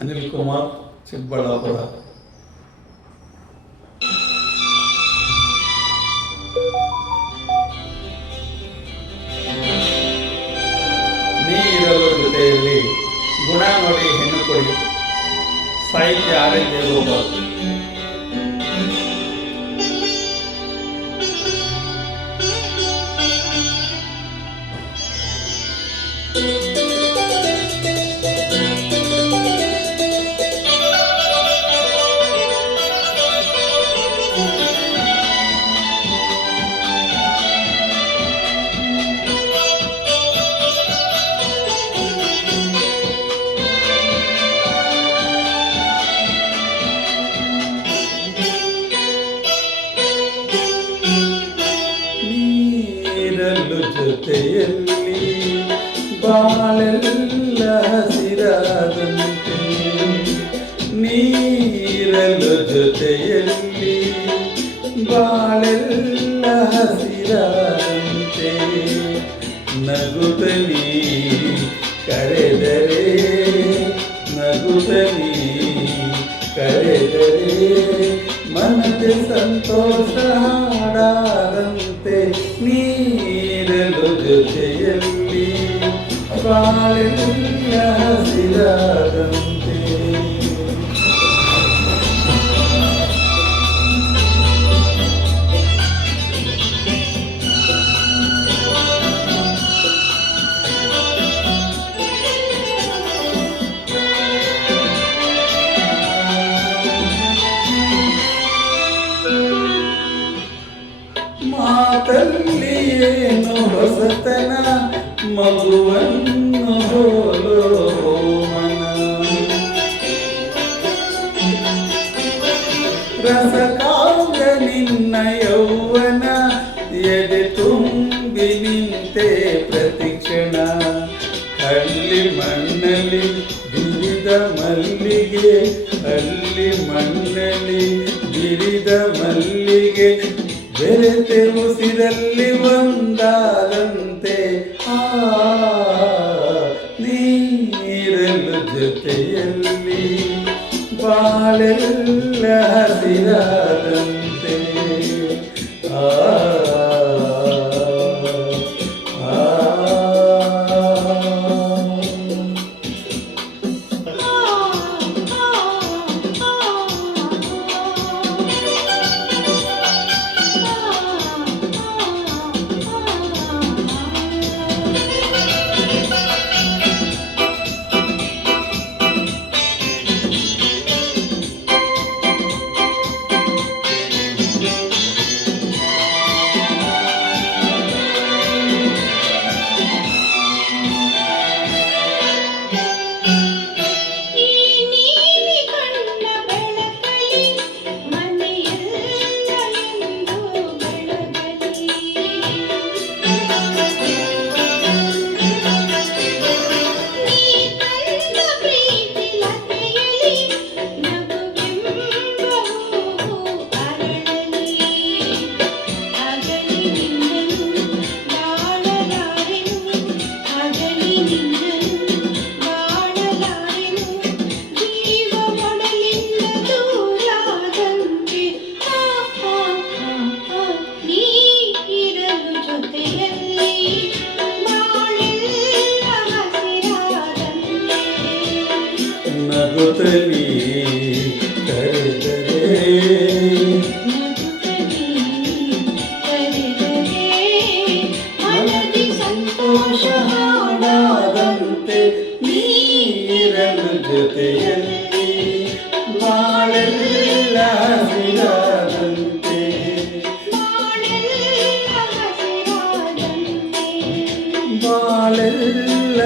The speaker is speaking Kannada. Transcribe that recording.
ಅನಿಲ್ ಕುಮಾರ್, ಚಿಕ್ಕಬಳ್ಳಾಪುರ. ನೀ ಇರಲು ಜೊತೆಯಲ್ಲಿ ಗುಣ ನೋಡಿ ಹೆಣ್ಣು ಕೊಡಿ. ಸಾಹಿತ್ಯ ಆರ್.ಎನ್. ಜಯಗೋಪಾಲ್. ನೀರಲು ಜೊತೆಯಲ್ಲಿ ಬಾಳೆಲ್ಲ ಹಸಿರಾದಂತೆ, ನೀರಲು ಜೊತೆಯಲ್ಲಿ ಬಾಳೆಲ್ಲ ಹಸಿರಾದಂತೆ, ನಗುತ್ತಲೀ ಕರೆದರೆ ನಗುತ್ತಲೀ ಕರೆದರೆ ಮನದೆ ಸಂತೋಷ ಹಾಡಾದಂತೆ, ನೀರಲು ಜೊತೆಯಲ್ಲಿ ಬಾಳೆಲ್ಲ ಹಸಿರಾದಂತೆ. ಮಾತಲ್ಲಿ ಏನು ಹೊಸತನ, ಮಗುವನ್ನು ಹೋಲೋ ಮನ, ರಸಕಾವ್ಯ ನಿನ್ನ ಯೌವನ, ಎದೆ ತುಂಬಿ ನಿಂತೆ ಪ್ರತಿಕ್ಷಣ, ಹಳ್ಳಿ ಮಣ್ಣಲ್ಲಿ ಬಿರಿದ ಮಲ್ಲಿಗೆ, ಹಳ್ಳಿ ಮಣ್ಣಲ್ಲಿ ಬಿರಿದ ಮಲ್ಲಿಗೆ, ಬೆರೆತೆ ಉಸಿರಲ್ಲಿ ಒಂದಾದಂತೆ, ನೀರಲು ಜೊತೆಯಲ್ಲಿ ಬಾಳೆಲ್ಲ ಹಸಿರಾದಂತೆ. ನಗುತ್ತಲೀ ಕರೆದರೆ ಮನದಿ ಸಂತೋಷ ಹಾಡಾದಂತೆ, ನೀರಲು ಜೊತೆಯಲ್ಲಿ ಬಾಳೆಲ್ಲ ಹಸಿರಾದಂತೆ, ಬಾಳೆಲ್ಲ